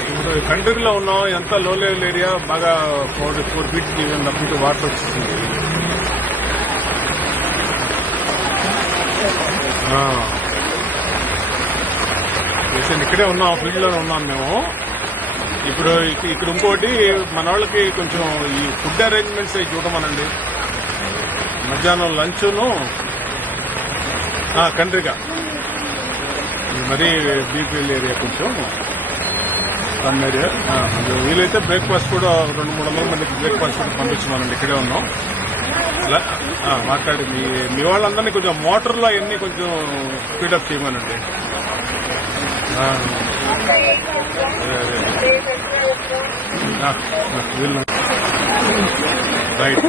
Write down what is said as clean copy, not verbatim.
ఇప్పుడు కంట్రీలో ఉన్నాం, ఎంత లో లెవెల్ ఏరియా, బాగా 4 feet ఫీట్ వాటర్ వచ్చింది. ఇక్కడే ఉన్నాం, ఫీల్డ్ లోనే ఉన్నాం మేము. ఇప్పుడు ఇక్కడ ఇంకోటి మన వాళ్ళకి కొంచెం ఈ ఫుడ్ అరేంజ్మెంట్స్ చూడమనండి. మధ్యాహ్నం లంచ్ను కంట్రీగా మరీ బీపీఎల్ ఏరియా కొంచెం సమ్ ఏరియా. వీలైతే బ్రేక్ఫాస్ట్ కూడా 200-300 మందికి బ్రేక్ఫాస్ట్ కూడా పంపించమనండి. ఇక్కడే ఉన్నాం. మాట్లాడి మీ వాళ్ళందరినీ కొంచెం మోటార్లో అవన్నీ కొంచెం స్పీడప్ చేయమనండి. వీళ్ళు రైట్.